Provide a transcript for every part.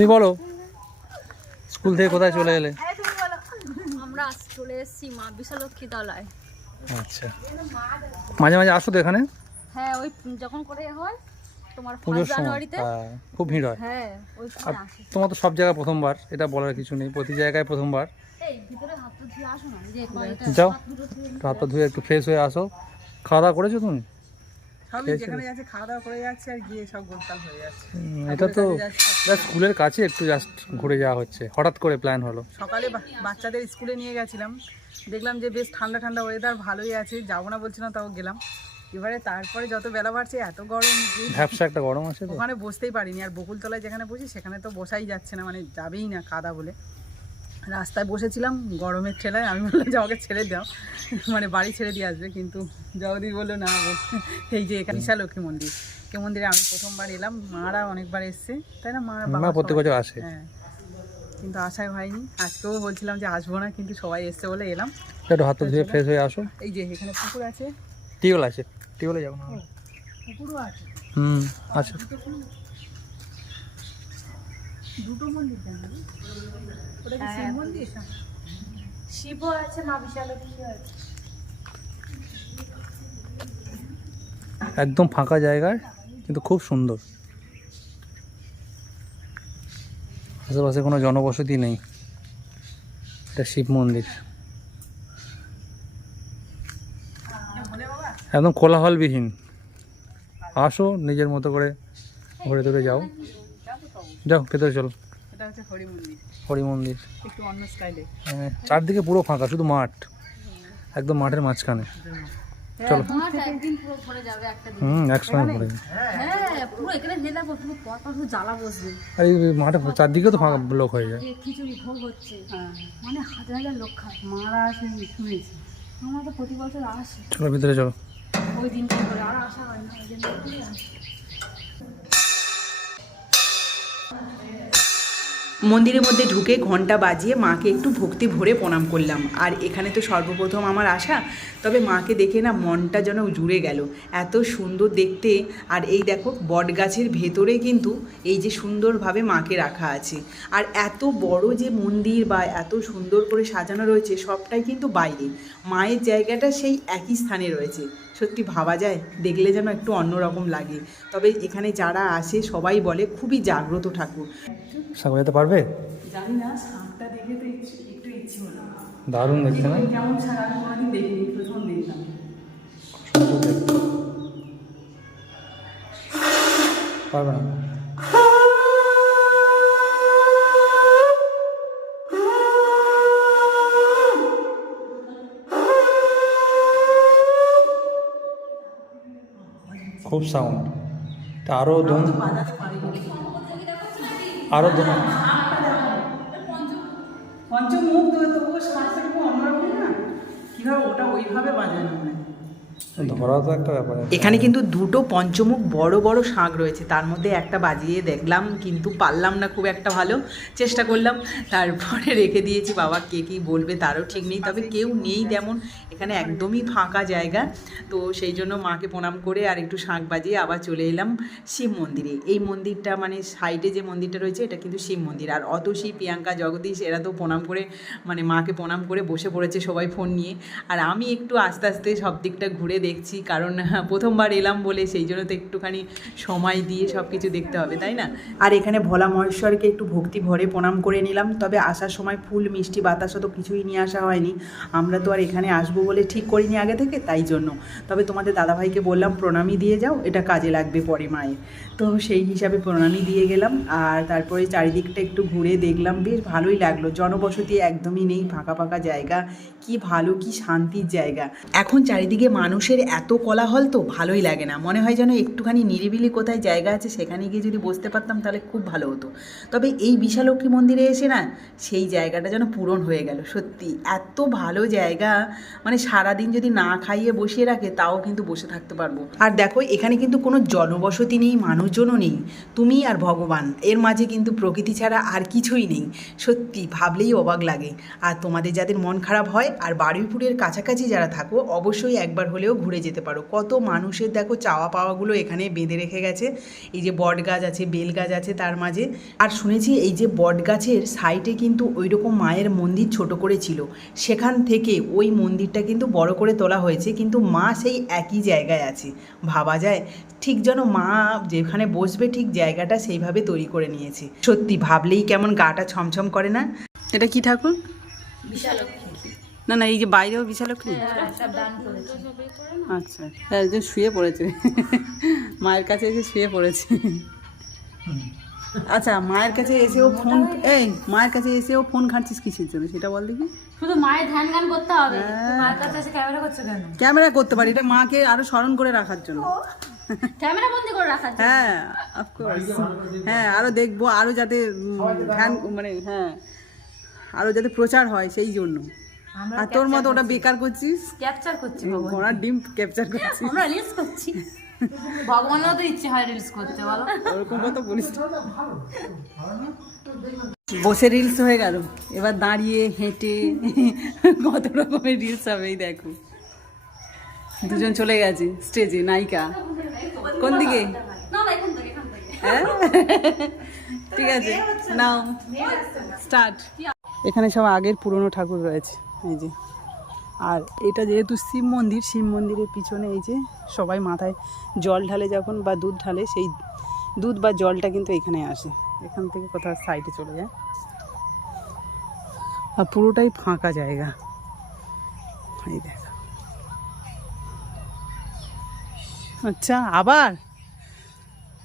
তুমি বলো স্কুল থেকে কোথায় চলে এলে আমরা চলে এসেছি মা বিশালক্ষী তলায় আচ্ছা। মাঝে মাঝে আসো তো এখানে? হ্যাঁ ওই যখন করে হয় তোমার পুজোর জানুয়ারিতে। হ্যাঁ খুব ভিড় হয়। হ্যাঁ ওই তোমার তো সব জায়গায় প্রথমবার এটা বলার কিছু নেই প্রতি জায়গায় প্রথমবার। এই ভিতরে হাত তো ধুয়ে আসো না যে এটা যাও ধুয়ে একটু ফ্রেশ হয়ে আসো। খাওয়া দাওয়া করেছ তুমি? এটা তো জাস্ট স্কুলের কাছে একটু জাস্ট ঘুরে যাওয়া হচ্ছে। হঠাৎ করে প্ল্যান হলো। সকালে বাচ্চাদের স্কুলে নিয়ে গেছিলাম। দেখলাম যে বেশ ঠান্ডা ঠান্ডা ওয়েদার ভালোই আছে। যাব না বলছিলাম তাও গেলাম। এবারে তারপরে যত বেলা বাড়ছে এত গরম একটা গরম আছে ওখানে বসতেই পারিনি। আর বকুলতলায় যেখানে বসি সেখানে তো বসাই যাচ্ছে না মানে যাবেই না কাদা বলে। রাস্তায় বসেছিলাম গরমের ঠেলায়। আমি বললাম যে আমাকে ছেড়ে দাও। মানে বাড়ি ছেড়ে দিয়ে আসবে কিন্তু জগদি বলল না এই যে এখানে ঈশা লক্ষ্মী মন্দির। কে মন্দিরে আমি প্রথমবার এলাম মারা অনেকবার এসছে তাই না? মা প্রত্যেক বছর আসে। হ্যাঁ। কিন্তু আশায় হয়নি। আজকেও বলছিলাম যে আসব না। কিন্তু সবাই এসছে বলে এলাম। একটু হাত ধুয়ে ফ্রেশ হয়ে আসো। এই যে এখানে পুকুর আছে। টিউবওয়েল আছে। টিউবওয়েলে যাব না? পুকুরও আছে। হুম আচ্ছা দুটো মন্দির জানো? ওটা কি শিব মন্দির? শিব আছে মা বিশালক্ষী আছে। একদম ফাঁকা জায়গায় কিন্তু খুব সুন্দর। আশেপাশে কোনো জনবসতি নেই। এটা শিব মন্দির। একদম কোলাহলবিহীন। আসো নিজের মতো করে ঘুরে ঘুরে যাও। যাও ভেতরে চলো। এটা হচ্ছে হরি মন্দির। হরি মন্দির। একটু অন্য স্টাইলে হ্যাঁ, চারদিকে পুরো ফাঁকা শুধু মাঠ। একদম মাঠের মাঝখানে। চলো। একটা দিন। হুম একসঙ্গে হ্যাঁ এই মাঠে চারদিকে তো ফাঁকা লোক হয়ে যায়। খিচুড়ি ভোগ হচ্ছে। হ্যাঁ। মানে হাজার হাজার লোক খায়। মারা আছে শুনেছি। আমরা তো প্রতি বছর আসে। চলো ভিতরে চলো। ওই করে আর আসা হয় না ওই দিন মন্দিরের মধ্যে ঢুকে ঘণ্টা বাজিয়ে মাকে একটু ভক্তি ভরে প্রণাম করলাম। আর এখানে তো সর্বপ্রথম আমার আশা, তবে মাকে দেখে না মনটা যেন জুড়ে গেল। এত সুন্দর দেখতে। আর এই দেখো বট গাছের ভেতরে কিন্তু এই যে সুন্দরভাবে মাকে রাখা আছে। আর এত বড় যে মন্দির বা এত সুন্দর করে সাজানো রয়েছে, সবটাই কিন্তু বাইরে। মায়ের জায়গাটা সেই একই স্থানে রয়েছে। সত্যি ভাবা যায় দেখলে যেন একটু অন্যরকম লাগে। তবে এখানে যারা আসে সবাই বলে খুবই জাগ্রত ঠাকুর। সাগর যেতে পারবে? জানি না শাকটা দেখে তো একটু ইচ্ছে হলো। দারুণ দেখতে না? কেমন কোনোদিন দেখিনি প্রথম দেখলাম। পারবে না? খুব সাউন্ড তা আরও বাজাতে আরও দম পঞ্চমুখ তো তবুও শাকটা একটু অন্যরকম না কীভাবে ওটা ওইভাবে বাজায় না মনে হয়। ধরা তো একটা ব্যাপার আছে। এখানে কিন্তু দুটো পঞ্চমুখ বড় বড় শাঁখ রয়েছে। তার মধ্যে একটা বাজিয়ে দেখলাম, কিন্তু পারলাম না খুব একটা ভালো। চেষ্টা করলাম, তারপরে রেখে দিয়েছি। বাবা, কে কী বলবে তারও ঠিক নেই। তবে কেউ নেই তেমন। এখানে একদমই ফাঁকা জায়গা। তো সেই জন্য মাকে প্রণাম করে আর একটু শাঁখ বাজিয়ে আবার চলে এলাম শিব মন্দিরে। এই মন্দিরটা মানে সাইডে যে মন্দিরটা রয়েছে, এটা কিন্তু শিব মন্দির। আর অতসী, প্রিয়াঙ্কা, জগদীশ, এরা তো প্রণাম করে মানে মাকে প্রণাম করে বসে পড়েছে সবাই ফোন নিয়ে। আর আমি একটু আস্তে আস্তে সব দিকটা ঘুরে দেখছি, কারণ প্রথমবার এলাম বলে সেই জন্য তো একটুখানি সময় দিয়ে সব কিছু দেখতে হবে, তাই না? আর এখানে ভোলা মহেশ্বরকে একটু ভক্তি ভরে প্রণাম করে নিলাম, তবে আসার সময় ফুল, মিষ্টি বাতাসা তো কিছুই নিয়ে আসা হয়নি। আমরা তো আর এখানে আসব বলে ঠিক করিনি আগে থেকে, তাই জন্য। তবে তোমাদের দাদাভাইকে বললাম, প্রণামই দিয়ে যাও, এটা কাজে লাগবে পরে মায়ের। তো সেই হিসাবে প্রণামী দিয়ে গেলাম, আর তারপরে চারিদিকটা একটু ঘুরে দেখলাম, বেশ ভালোই লাগল। জনবসতি একদমই নেই, ফাঁকা ফাঁকা জায়গা, কি ভালো, কি শান্তির জায়গা। এখন চারিদিকে মানুষের এত কোলাহল তো ভালোই লাগে না। মনে হয় যেন একটুখানি নিরিবিলি কোথায় জায়গা আছে সেখানে গিয়ে যদি বসতে পারতাম তাহলে খুব ভালো হতো। তবে এই বিশালক্ষী মন্দিরে এসে না সেই জায়গাটা যেন পূরণ হয়ে গেল। সত্যি এত ভালো জায়গা। মানে সারাদিন যদি না খাইয়ে বসিয়ে রাখে তাও কিন্তু বসে থাকতে পারব। আর দেখো, এখানে কিন্তু কোনো জনবসতি নেই, মানুষজনও নেই। তুমি আর ভগবান, এর মাঝে কিন্তু প্রকৃতি ছাড়া আর কিছুই নেই। সত্যি ভাবলেই অবাক লাগে। আর তোমাদের যাদের মন খারাপ হয়, আর বারুইপুরের কাছাকাছি যারা থাকো, অবশ্যই একবার হলেও ঘুরে যেতে পারো। কত মানুষের দেখো চাওয়া পাওয়াগুলো এখানে বেঁধে রেখে গেছে। এই যে বট গাছ আছে, বেল গাছ আছে তার মাঝে। আর শুনেছি এই যে বট গাছের সাইডে কিন্তু ওই রকম মায়ের মন্দির ছোট করে ছিল। সেখান থেকে ওই মন্দিরটা কিন্তু বড় করে তোলা হয়েছে। কিন্তু মা সেই একই জায়গায় আছে। ভাবা যায়, ঠিক যেন মা যেখানে বসবে ঠিক জায়গাটা সেইভাবে তৈরি করে নিয়েছে। সত্যি ভাবলেই কেমন গাটা ছমছম করে না? এটা কি ঠাকুর? না না এই যে বাইরেও বিশালক্ষী আচ্ছা হ্যাঁ, একজন শুয়ে পড়েছে। মায়ের কাছে এসে শুয়ে পড়েছে। আচ্ছা মায়ের কাছে এসেও ফোন এই মায়ের কাছে এসেও ফোন ঘাঁটছিস কিসের জন্য? সেটা বল দেখি। শুধু মায়ের ধ্যান গান করতে হবে। মায়ের কাছে এসে ক্যামেরা করছ কেন? ক্যামেরা করতে পারি এটা মাকে আরও স্মরণ করে রাখার জন্য। ক্যামেরা বন্দি করে রাখার জন্য। হ্যাঁ অফকোর্স হ্যাঁ আরও দেখব আরও যাতে ধ্যান মানে হ্যাঁ আরও যাতে প্রচার হয় সেই জন্য। আর তোর মতো ওটা বেকার করছিস? ক্যাপচার করছি ঘোড়ার ডিম ক্যাপচার করছিস। আমরা রিলস করছি। ভগবানেরও তো ইচ্ছে হয় রিলস করতে বলো। ওরকম কথা বলিস? না। বসে রিলস হয়ে গেল। এবার দাঁড়িয়ে হেঁটে কত রকমের রিলস হবে এই দেখো। দুজন চলে গেছে স্টেজে নায়িকা। কোন দিকে? হ্যাঁ? ঠিক আছে নাও। স্টার্ট এখানে সব আগের পুরনো ঠাকুর রয়েছে। এই যে। আর এটা যেহেতু শিব মন্দির, শিব মন্দিরের পিছনে এই যে সবাই মাথায় জল ঢালে যখন বা দুধ ঢালে, সেই দুধ বা জলটা কিন্তু এখানে আসে। এখান থেকে কোথাও সাইডে চলে যায়। আর পুরোটাই ফাঁকা জায়গা। এই দেখ। আচ্ছা আবার?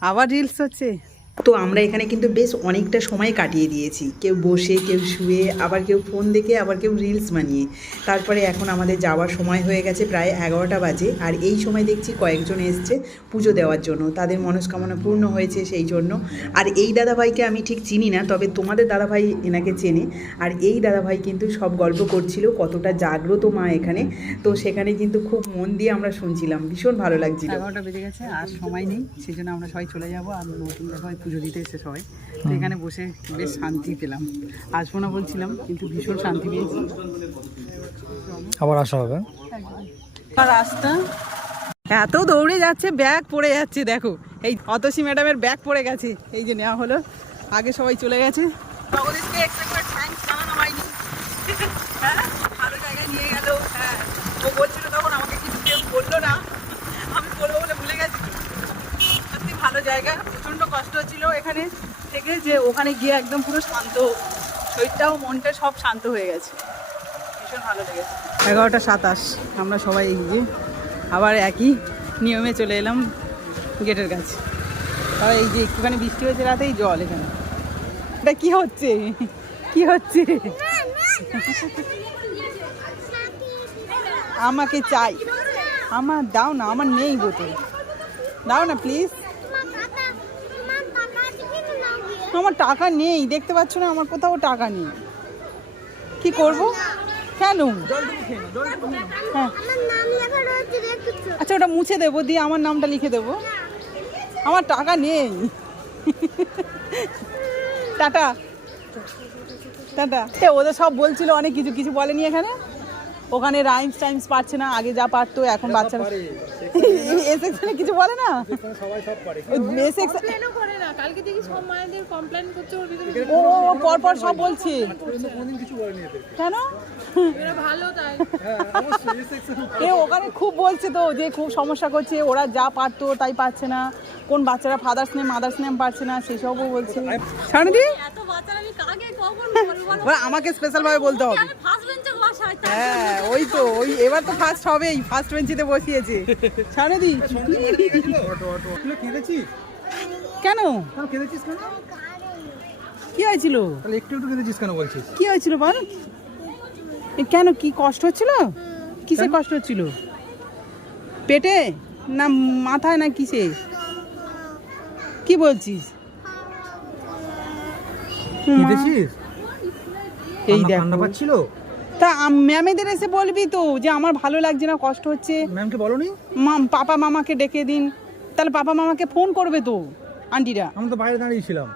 আবার রিলস হচ্ছে? তো আমরা এখানে কিন্তু বেশ অনেকটা সময় কাটিয়ে দিয়েছি। কেউ বসে, কেউ শুয়ে, আবার কেউ ফোন দেখে, আবার কেউ রিলস বানিয়ে। তারপরে এখন আমাদের যাওয়ার সময় হয়ে গেছে প্রায় এগারোটা বাজে। আর এই সময় দেখছি কয়েকজন এসছে পুজো দেওয়ার জন্য। তাদের মনস্কামনা পূর্ণ হয়েছে সেই জন্য। আর এই দাদাভাইকে আমি ঠিক চিনি না, তবে তোমাদের দাদাভাই এনাকে চেনে। আর এই দাদাভাই কিন্তু সব গল্প করছিল, কতটা জাগ্রত মা এখানে। তো সেখানে কিন্তু খুব মন দিয়ে আমরা শুনছিলাম। ভীষণ ভালো লাগছিল। এগারোটা বেজে গেছে, আর সময় নেই। সেই জন্য আমরা সবাই চলে যাব আর নতুন হয় পুজো দিতে এসে সবাই। তো এখানে বসে বেশ শান্তি পেলাম। আসব না বলছিলাম কিন্তু ভীষণ শান্তি পেয়েছি। আবার আসা হবে? রাস্তা। এত দৌড়ে যাচ্ছে ব্যাগ পড়ে যাচ্ছে দেখো। এই অতসী ম্যাডামের ব্যাগ পড়ে গেছে। এই যে নেওয়া হলো। আগে সবাই চলে গেছে। হ্যাঁ, ভালো জায়গায় নিয়ে গেল। হ্যাঁ ও বলছিল তখন আমাকে কিছু কেউ বলল না। আমি বলব বলে ভুলে গেছি। সত্যি ভালো জায়গা। কষ্ট হচ্ছিল এখানে থেকে যে ওখানে গিয়ে একদম পুরো শান্ত। শরীরটাও, মনটা সব শান্ত হয়ে গেছে। ভীষণ ভালো লেগেছে। এগারোটা সাতাশ, আমরা সবাই এই যে আবার একই নিয়মে চলে এলাম গেটের কাছে। তবে এই যে একটুখানি বৃষ্টি হয়েছে রাতেই জল এখানে। এটা কি হচ্ছে? কি হচ্ছে? আমাকে চাই। আমার, দাও না, আমার নেই বোতল। দাও না প্লিজ আমার টাকা নেই, দেখতে পাচ্ছ না, আমার কোথাও টাকা নেই। কি করব? কেন? হ্যাঁ। আচ্ছা ওটা মুছে দেবো, দিয়ে আমার নামটা লিখে দেবো। আমার টাকা নেই। টাটা। টাটা। ওদের সব বলছিল অনেক কিছু কিছু বলেনি এখানে? ওখানে রাইমস টাইমস পারছে না আগে যা পারতো এখন বাচ্চারা এ সেকশনে কিছু বলে না? এ সেকশন ও ও, পর পর সব বলছে। কেন? এ ওখানে খুব বলছে তো যে খুব সমস্যা করছে ওরা যা পারতো তাই পারছে না। কোন বাচ্চারা ফাদার্স নেম মাদার্স নেম পারছে না সেসবও বলছে। সারদি এত বাচ্চারা আমি কাকে কখন বলব আমাকে স্পেশাল ভাবে বলতে হবে। আমি ফার্স্ট বেঞ্চে বসা হয় হ্যাঁ। ওই তো ওই এবার তো ফার্স্ট হবেই ফার্স্ট বেঞ্চিতে বসিয়েছে। সারদি কেন? কেঁদেছিস কেন? কি হয়েছিল? তাহলে একটু একটু কেঁদেছিস কেন বলছিস? কি হয়েছিল বল? কেন কি কষ্ট হচ্ছিল? কিসে কষ্ট হচ্ছিল? পেটে না মাথায় না কিসে? কি বলছিস? কেঁদেছিস এই দেখ। ঠান্ডা পাচ্ছিল? তা ম্যামেদের এসে বলবি তো যে আমার ভালো লাগছে না কষ্ট হচ্ছে। ম্যামকে বলনি? মাম পাপা মামাকে ডেকে দিন। তাহলে পাপা মামাকে ফোন করবে তো আন্টিরা আমি তো বাইরে দাঁড়িয়েছিলাম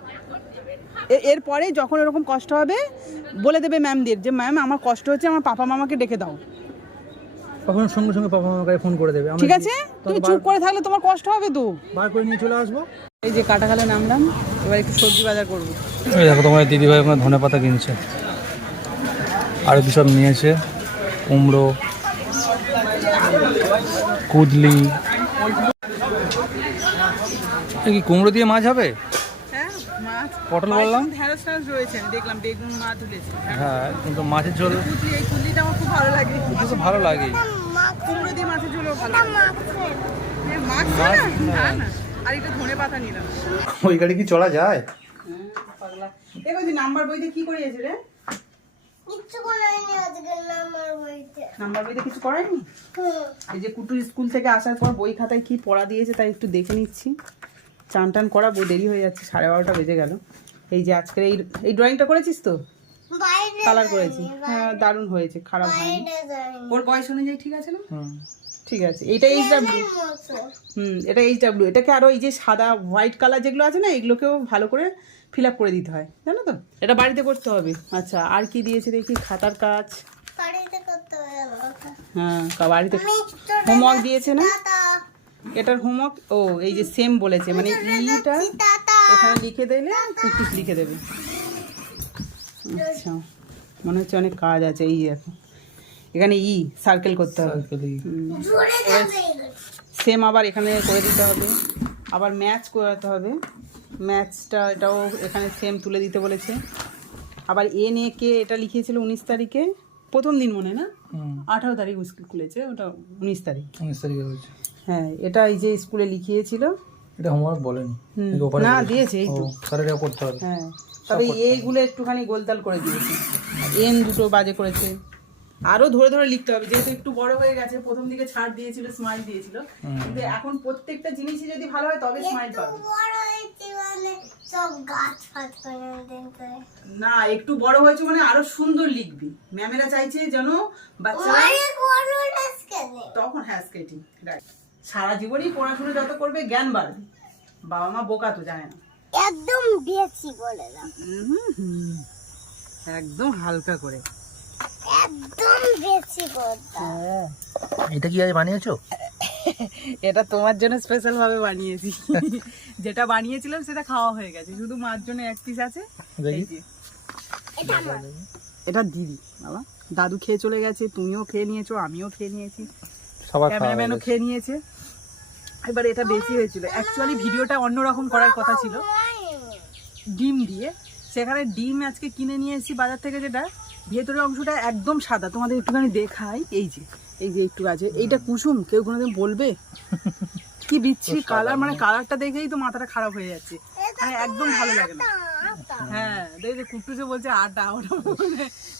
এ- এরপরে যখন এরকম কষ্ট হবে বলে দেবে ম্যামদের যে ম্যাম আমার কষ্ট হচ্ছে আমার পাপা মামাকে ডেকে দাও। তখন সঙ্গে সঙ্গে পাপা আমাকে ফোন করে দেবে। ঠিক আছে? তুমি চুপ করে থাকলে তোমার কষ্ট হবে তো। বার করে নিয়ে চলে আসব। এই যে কাটাখালে নামলাম এবার একটু সবজি বাজার করব। এই দেখো তোমার দিদিভাই ওখানে ধনে পাতা কিনছে। আর কি সব নিয়েছে কুমড়ো কুদলি। কি কুমড়ো দিয়ে মাছ হবে? হ্যাঁ মাছ। পটল বললাম? ঢেঁড়স ঢেঁড়স রয়েছে দেখলাম বেগুন মাছ তুলেছে হ্যাঁ কিন্তু মাছের ঝোল কুটলি আমার খুব ভালো লাগে। ভালো লাগে। কুমড়ো দিয়ে মাছের ঝোলও ভালো লাগে। মাছ। না? না না। আর একটু ধনে পাতা নিলাম। ওই গাড়ি কি চলা যায়? নাম্বার বইতে কি করিয়েছে রে? নাম্বার বইতে কিছু করায়নি এই যে কুটু স্কুল থেকে আসার পর বই খাতায় কি পড়া দিয়েছে তাই একটু দেখে নিচ্ছি। চান টান করা দেরি হয়ে যাচ্ছে সাড়ে বারোটা বেজে গেল। এই যে আজকের এই এই ড্রয়িংটা করেছিস তো? কালার করেছি। হ্যাঁ দারুণ হয়েছে খারাপ হয়নি। ওর বয়স অনুযায়ী ঠিক আছে না? ঠিক আছে এটা এইচ ডাব্লিউ হুম এটা এইচ ডাব্লিউ এটাকে আরও এই যে সাদা হোয়াইট কালার যেগুলো আছে না এগুলোকেও ভালো করে ফিল আপ করে দিতে হয় জানো তো? এটা বাড়িতে করতে হবে। আচ্ছা আর কি দিয়েছে দেখি খাতার কাজ? বাড়িতে করতে হবে আমাকে। হ্যাঁ কা- বাড়িতে হোমওয়ার্ক দিয়েছে না? এটার হোমওয়ার্ক? ও এই যে সেম বলেছে মানে ইটা এখানে লিখে দিলে কুটিস লিখে দেবে। আচ্ছা মনে হচ্ছে অনেক কাজ আছে এই দেখো। এখানে ই সার্কেল করতে হবে। সেম আবার এখানে করে দিতে হবে। আবার ম্যাচ করাতে হবে। ম্যাচটা এটাও এখানে সেম তুলে দিতে বলেছে। আবার এন এ কে এটা লিখিয়েছিল উনিশ তারিখে? প্রথম দিন মনে হয় না আঠারো তারিখ স্কুল খুলেছে ওটা উনিশ তারিখ। উনিশ তারিখে হয়েছে। হ্যাঁ এটা এই যে স্কুলে লিখিয়েছিল। এটা হোমওয়ার্ক বলেনি। না দিয়েছে এই তো। এটা করতে হবে। হ্যাঁ। তবে এইগুলো একটুখানি গোলতাল করে দিয়েছে। এন দুটো বাজে করেছে। আরও ধরে ধরে লিখতে হবে। যেহেতু একটু বড় হয়ে গেছে প্রথম দিকে ছাড় দিয়েছিল স্মাইল দিয়েছিল। কিন্তু এখন প্রত্যেকটা জিনিসই যদি ভালো হয় তবে স্মাইল পাবে। বড় হয়েছি মানে না একটু বড় হয়েছে মানে আরও সুন্দর লিখবি। ম্যামেরা চাইছে যেন বাচ্চারা তখন হ্যাঁ স্কেটিং রাইট সারা জীবনই পড়াশোনা যত করবে জ্ঞান বাড়বে। বাবা মা বোকা তো জানে না। একদম বেশি বলে দাও একদম হালকা করে। একদম বেশি বলতা এটা কি আজ বানিয়েছো? এটা তোমার জন্য স্পেশাল ভাবে বানিয়েছি। যেটা বানিয়েছিলাম সেটা খাওয়া হয়ে গেছে। শুধু মার জন্য এক পিস আছে। এটা দিদি বাবা। দাদু খেয়ে চলে গেছে তুমিও খেয়ে নিয়েছো আমিও খেয়ে নিয়েছি। সবার খাওয়া হয়ে ক্যামেরাম্যানও খেয়ে নিয়েছে। এবার এটা বেশি হয়েছিল। অ্যাকচুয়ালি ভিডিওটা অন্যরকম করার কথা ছিল। ডিম দিয়ে। সেখানে ডিম আজকে কিনে নিয়ে এসেছি বাজার থেকে যেটা। ভেতরের অংশটা একদম সাদা। তোমাদের একটুখানি দেখাই। এই যে এই যে একটু আছে। এইটা কুসুম কেউ কোনোদিন বলবে? কি বিচ্ছিরি কালার মানে কালারটা দেখেই তো মাথাটা খারাপ হয়ে যাচ্ছে। মানে একদম ভালো লাগে না। হ্যাঁ দেখে কুটুসে বলছে আটা ওটা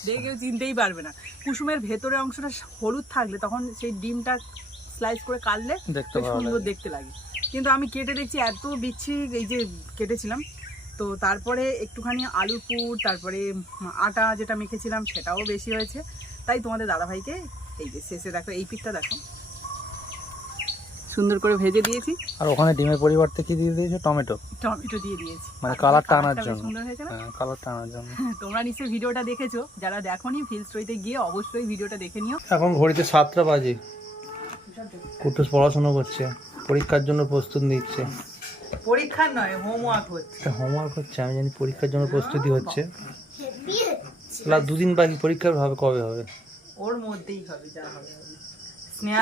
দেখে কেউ চিনতেই পারবে না। কুসুমের ভেতরের অংশটা হলুদ থাকলে তখন সেই ডিমটা স্লাইস করে কাটলে সুন্দর দেখতে লাগে। কিন্তু আমি কেটে দেখছি এত বিচ্ছি এই যে কেটেছিলাম তো তারপরে একটুখানি আলুর পুর তারপরে আটা যেটা মেখেছিলাম সেটাও বেশি হয়েছে। তাই তোমাদের দাদাভাইকে এই যে শেষে দেখো এই পিঠটা দেখো। সুন্দর করে ভেজে দিয়েছি। আর ওখানে ডিমের পরিবর্তে কি দিয়ে দিয়েছ? টমেটো। টমেটো দিয়ে দিয়েছি। মানে কালারটা কালারটা আনার জন্য। সুন্দর হয়েছে না? হ্যাঁ কালারটা আনার জন্য। তোমরা নিশ্চয়ই ভিডিওটা দেখেছ। যারা দেখোনি ফিল স্টোরিতে গিয়ে অবশ্যই ভিডিওটা দেখে নিও। এখন ঘড়িতে সাতটা বাজে। কুটুস পড়াশোনা করছে। পরীক্ষার জন্য প্রস্তুত নিচ্ছে। পরীক্ষার নয় হোমওয়ার্ক হচ্ছে। হোমওয়ার্ক হচ্ছে আমি জানি পরীক্ষার জন্য প্রস্তুতি হচ্ছে। আর দুদিন বাকি পরীক্ষা হবে কবে হবে? ওর মধ্যেই হবে যা হবে।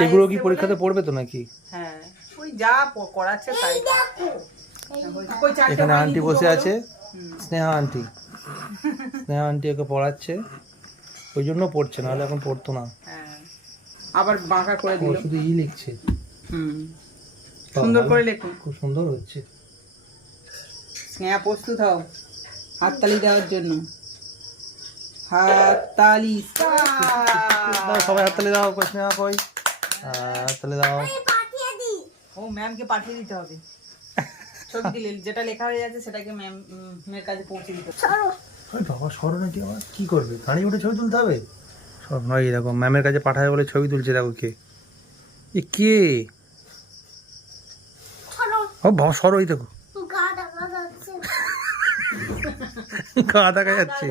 এগুলো কি পরীক্ষাতে পড়বে তো নাকি? হ্যাঁ ওই যা করাচ্ছে তাই। এখানে আন্টি বসে আছে। স্নেহা আন্টি স্নেহা আন্টি ওকে পড়াচ্ছে। ওই জন্য পড়ছে নাহলে এখন পড়তো না। হ্যাঁ। আবার বাঁকা করে দিল। শুধু ই লিখছে। হুম। সুন্দর করে লেখো। খুব সুন্দর হচ্ছে। স্নেহা প্রস্তুত হও। হাততালি দেওয়ার জন্য। হাততালি দাও সবাই হাততালি দাও কই স্নেহা কই? হাততালি দাও। ও ম্যামকে পাঠিয়ে দিতে হবে। ছবি দিলে যেটা লেখা হয়ে যাচ্ছে সেটাকে ম্যাম মেয়ের কাছে পৌঁছে দিতে হবে। বাবা সরো নাকি? আমার কি করবে? দাঁড়িয়ে উঠে ছবি তুলতে হবে? সব নয় দেখো ম্যামের কাছে পাঠায় বলে ছবি তুলছে দেখো কে। এ কে? ও বাবা সরো ওই দেখো। গা দেখা যাচ্ছে।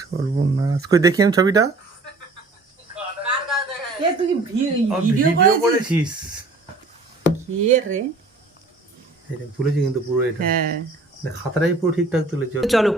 সর্বনাশ। কই দেখি আমি ছবিটা? এ ভিডিও করেছিস? কে রে? এটা তুলেছি কিন্তু পুরো এটা। হ্যাঁ। খাতাটাই পুরো ঠিকঠাক তুলেছি। চলো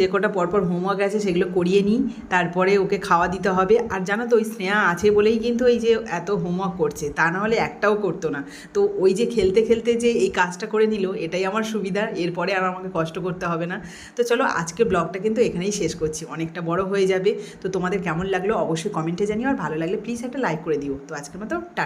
যে কটা পরপর হোমওয়ার্ক আছে সেগুলো করিয়ে নিই, তারপরে ওকে খাওয়া দিতে হবে। আর জানো তো, ওই স্নেহা আছে বলেই কিন্তু এই যে এত হোমওয়ার্ক করছে, তা না হলে একটাও করতো না। তো ওই যে খেলতে খেলতে যে এই কাজটা করে নিল, এটাই আমার সুবিধা, এরপরে আর আমাকে কষ্ট করতে হবে না। তো চলো, আজকে ব্লগটা কিন্তু এখানেই শেষ করছি, অনেকটা বড় হয়ে যাবে। তো তোমাদের কেমন লাগল অবশ্যই কমেন্টে জানিও, আর ভালো লাগলে প্লিজ একটা লাইক করে দিও। তো আজকের মতো, টাটা।